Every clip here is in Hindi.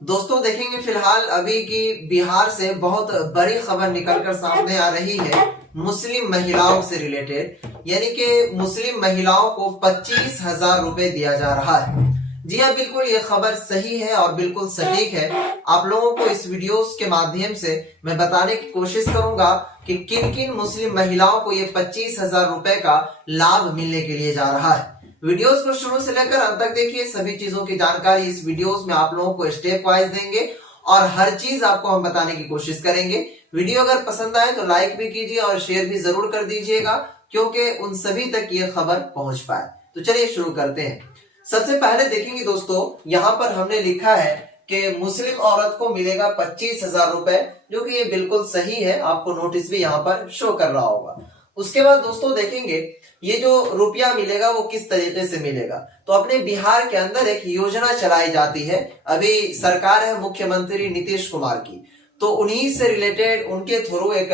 दोस्तों देखेंगे फिलहाल अभी की बिहार से बहुत बड़ी खबर निकलकर सामने आ रही है मुस्लिम महिलाओं से रिलेटेड। यानी कि मुस्लिम महिलाओं को 25,000 रुपए दिया जा रहा है। जी हाँ, बिल्कुल ये खबर सही है और बिल्कुल सटीक है। आप लोगों को इस वीडियोस के माध्यम से मैं बताने की कोशिश करूंगा कि किन किन मुस्लिम महिलाओं को ये 25,000 रुपए का लाभ मिलने के लिए जा रहा है। वीडियोस को शुरू से लेकर अंत तक देखिए, सभी चीजों की जानकारी इस वीडियोस में आप लोगों को स्टेप वाइज देंगे और हर चीज आपको हम बताने की कोशिश करेंगे। वीडियो अगर पसंद आए तो लाइक भी कीजिए और शेयर भी जरूर कर दीजिएगा, क्योंकि उन सभी तक ये खबर पहुंच पाए। तो चलिए शुरू करते हैं। सबसे पहले देखेंगे दोस्तों, यहाँ पर हमने लिखा है कि मुस्लिम औरत को मिलेगा 25,000 रुपए, जो कि ये बिल्कुल सही है। आपको नोटिस भी यहाँ पर शो कर रहा होगा। उसके बाद दोस्तों देखेंगे ये जो रुपया मिलेगा वो किस तरीके से मिलेगा। तो अपने बिहार के अंदर एक योजना चलाई जाती है। अभी सरकार है मुख्यमंत्री नीतीश कुमार की, तो उन्हीं से रिलेटेड उनके थ्रू एक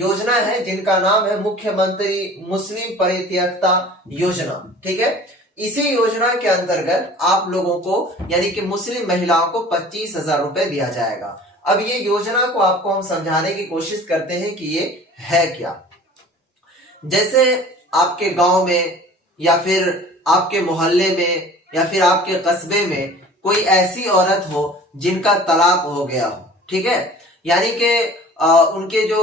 योजना है जिनका नाम है मुख्यमंत्री मुस्लिम परित्यक्ता योजना। ठीक है, इसी योजना के अंतर्गत आप लोगों को यानी कि मुस्लिम महिलाओं को 25,000 रुपए दिया जाएगा। अब ये योजना को आपको हम समझाने की कोशिश करते हैं कि ये है क्या। जैसे आपके गांव में या फिर आपके मोहल्ले में या फिर आपके कस्बे में कोई ऐसी औरत हो जिनका तलाक हो गया हो, ठीक है, यानी कि उनके जो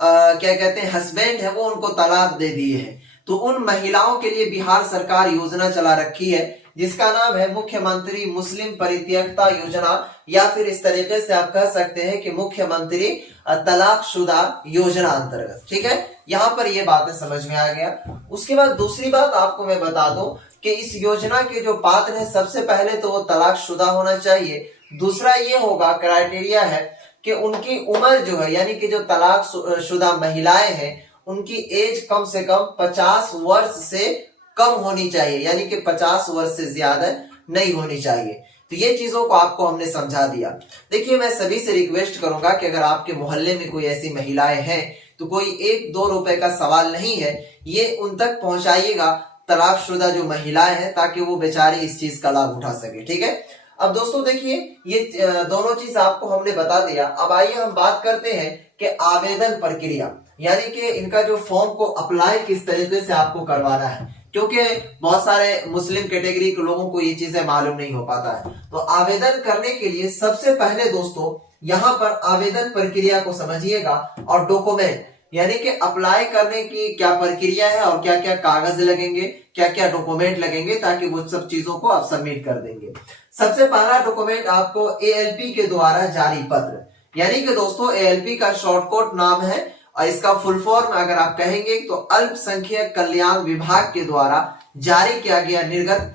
क्या कहते हैं हस्बैंड है वो उनको तलाक दे दिए हैं, तो उन महिलाओं के लिए बिहार सरकार योजना चला रखी है जिसका नाम है मुख्यमंत्री मुस्लिम परित्यक्ता योजना, या फिर इस तरीके से आप कह सकते हैं कि मुख्यमंत्री तलाकशुदा योजना अंतर्गत। ठीक है, यहाँ पर ये बातें समझ में आ गया। उसके बाद दूसरी बात आपको मैं बता दूं कि इस योजना के जो पात्र है, सबसे पहले तो वो तलाकशुदा होना चाहिए। दूसरा ये होगा, क्राइटेरिया है कि उनकी उम्र जो है यानी कि जो तलाकशुदा महिलाएं हैं उनकी एज कम से कम 50 वर्ष से कम होनी चाहिए, यानी कि 50 वर्ष से ज्यादा नहीं होनी चाहिए। तो ये चीजों को आपको हमने समझा दिया। देखिए, मैं सभी से रिक्वेस्ट करूंगा कि अगर आपके मोहल्ले में कोई ऐसी महिलाएं हैं तो कोई 1-2 रुपए का सवाल नहीं है, ये उन तक पहुंचाइएगा तलाकशुदा जो महिलाएं हैं, ताकि वो बेचारी इस चीज का लाभ उठा सके। ठीक है, अब दोस्तों देखिए ये दोनों चीज आपको हमने बता दिया। अब आइए हम बात करते हैं कि आवेदन प्रक्रिया, यानी कि इनका जो फॉर्म को अप्लाई किस तरीके से आपको करवाना है, क्योंकि बहुत सारे मुस्लिम कैटेगरी के लोगों को ये चीजें मालूम नहीं हो पाता है। तो आवेदन करने के लिए सबसे पहले दोस्तों यहाँ पर आवेदन प्रक्रिया को समझिएगा और डॉक्यूमेंट, यानी कि अप्लाई करने की क्या प्रक्रिया है और क्या क्या कागज लगेंगे, क्या क्या डॉक्यूमेंट लगेंगे, ताकि वो सब चीजों को आप सबमिट कर देंगे। सबसे पहला डॉक्यूमेंट आपको ALP के द्वारा जारी पत्र, यानी कि दोस्तों ALP का शॉर्टकट नाम है और इसका फुल फॉर्म अगर आप कहेंगे तो अल्पसंख्यक कल्याण विभाग के द्वारा जारी किया गया निर्गत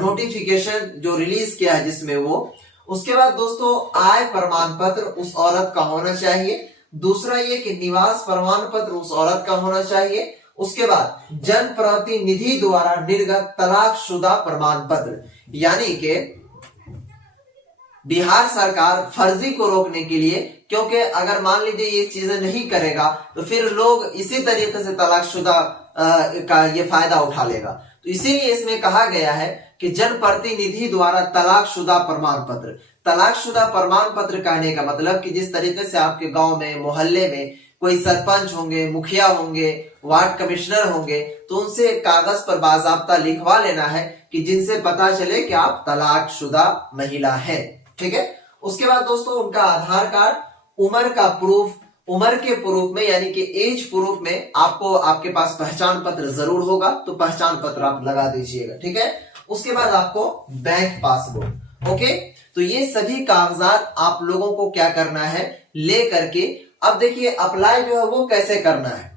नोटिफिकेशन जो रिलीज किया है जिसमें वो। उसके बाद दोस्तों आय प्रमाण पत्र उस औरत का होना चाहिए। दूसरा ये कि निवास प्रमाण पत्र उस औरत का होना चाहिए। उसके बाद जनप्रतिनिधि द्वारा निर्गत तलाकशुदा प्रमाण पत्र, यानी कि बिहार सरकार फर्जी को रोकने के लिए, क्योंकि अगर मान लीजिए ये चीजें नहीं करेगा तो फिर लोग इसी तरीके से तलाकशुदा का ये फायदा उठा लेगा, तो इसीलिए इसमें कहा गया है कि जनप्रतिनिधि द्वारा तलाकशुदा प्रमाण पत्र। तलाकशुदा प्रमाण पत्र कहने का मतलब कि जिस तरीके से आपके गांव में मोहल्ले में कोई सरपंच होंगे, मुखिया होंगे, वार्ड कमिश्नर होंगे, तो उनसे एक कागज पर बाजाब्ता लिखवा लेना है कि जिनसे पता चले कि आप तलाकशुदा महिला है। ठीक है, उसके बाद दोस्तों उनका आधार कार्ड, उम्र का प्रूफ, उम्र के प्रूफ में यानी कि एज प्रूफ में आपको आपके पास पहचान पत्र जरूर होगा, तो पहचान पत्र आप लगा दीजिएगा। ठीक है, उसके बाद आपको बैंक पासबुक। ओके, तो ये सभी कागजात आप लोगों को क्या करना है, ले करके। अब देखिए अप्लाई जो है वो कैसे करना है,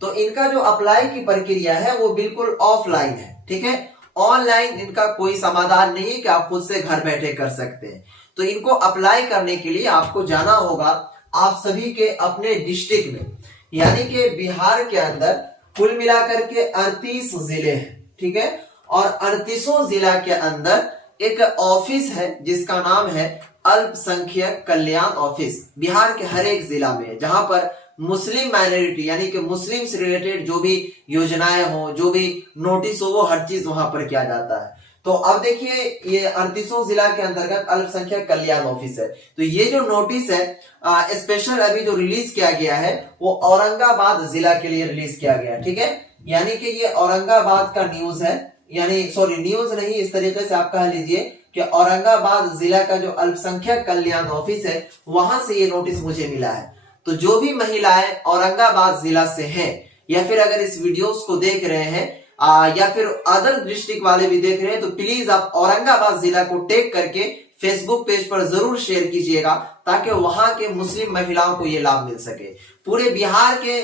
तो इनका जो अप्लाई की प्रक्रिया है वो बिल्कुल ऑफलाइन है। ठीक है, ऑनलाइन इनका कोई समाधान नहीं है कि आप खुद से घर बैठे कर सकते हैं। तो इनको अप्लाई करने के लिए आपको जाना होगा आप सभी के अपने डिस्ट्रिक्ट में, यानी कि बिहार के अंदर कुल मिलाकर के 38 जिले हैं। ठीक है, और 38 जिला के अंदर एक ऑफिस है जिसका नाम है अल्पसंख्यक कल्याण ऑफिस। बिहार के हर एक जिला में, जहां पर मुस्लिम माइनॉरिटी यानी कि मुस्लिम से रिलेटेड जो भी योजनाएं हो, जो भी नोटिस हो, वो हर चीज वहां पर किया जाता है। तो अब देखिए ये 38 जिला के अंतर्गत अल्पसंख्यक कल्याण ऑफिस है। तो ये जो नोटिस है स्पेशल अभी जो रिलीज किया गया है वो औरंगाबाद जिला के लिए रिलीज किया गया, ठीक है। यानी कि ये औरंगाबाद का न्यूज है, यानी सॉरी न्यूज नहीं, इस तरीके से आप कह लीजिए कि औरंगाबाद जिला का जो अल्पसंख्यक कल्याण ऑफिस है वहां से ये नोटिस मुझे मिला है। तो जो भी महिलाएं औरंगाबाद जिला से हैं या फिर अगर इस वीडियोस को देख रहे हैं या फिर अदर डिस्ट्रिक्ट वाले भी देख रहे हैं तो प्लीज आप औरंगाबाद जिला को टैग करके फेसबुक पेज पर जरूर शेयर कीजिएगा ताकि वहां के मुस्लिम महिलाओं को ये लाभ मिल सके। पूरे बिहार के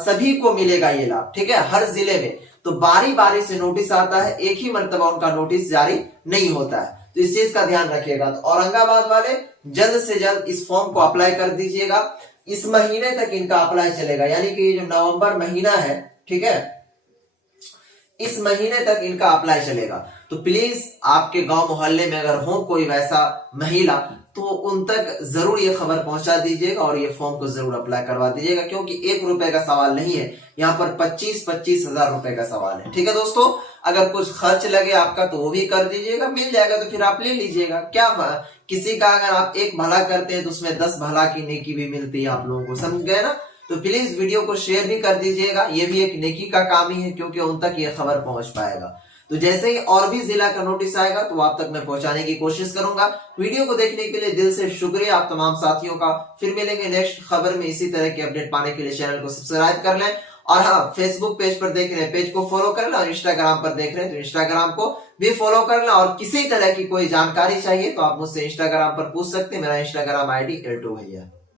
सभी को मिलेगा ये लाभ, ठीक है, हर जिले में। तो बारी बारी से नोटिस आता है, एक ही मर्तबा उनका नोटिस जारी नहीं होता है, तो इस चीज का ध्यान रखिएगा। तो औरंगाबाद वाले जल्द से जल्द इस फॉर्म को अप्लाई कर दीजिएगा। इस महीने तक इनका अप्लाई चलेगा, यानी कि ये जो नवंबर महीना है, ठीक है, इस महीने तक इनका अप्लाई चलेगा। तो प्लीज आपके गांव मोहल्ले में अगर हो कोई वैसा महिला तो उन तक जरूर ये खबर पहुंचा दीजिएगा और ये फॉर्म को जरूर अप्लाई करवा दीजिएगा, क्योंकि 1 रुपए का सवाल नहीं है, यहाँ पर 25 हजार रुपए का सवाल है, ठीक है दोस्तों। अगर कुछ खर्च लगे आपका तो वो भी कर दीजिएगा, मिल जाएगा तो फिर आप ले लीजिएगा। क्या किसी का अगर आप एक भला करते हैं तो उसमें 10 भला की नेकी भी मिलती है आप लोगों को, समझ गए ना। तो प्लीज वीडियो को शेयर भी कर दीजिएगा, ये भी एक नेकी का काम ही है क्योंकि उन तक ये खबर पहुंच पाएगा। तो जैसे ही और भी जिला का नोटिस आएगा तो आप तक मैं पहुंचाने की कोशिश करूंगा। वीडियो को देखने के लिए दिल से शुक्रिया आप तमाम साथियों का। फिर मिलेंगे नेक्स्ट खबर में, इसी तरह की अपडेट पाने के लिए चैनल को सब्सक्राइब कर लें। और हाँ, फेसबुक पेज पर देख रहे हैं पेज को फॉलो कर लें, और इंस्टाग्राम पर देख रहे हैं तो इंस्टाग्राम को भी फॉलो कर लें। और किसी तरह की कोई जानकारी चाहिए तो आप मुझसे इंस्टाग्राम पर पूछ सकते हैं, मेरा इंस्टाग्राम ID L2 भैया।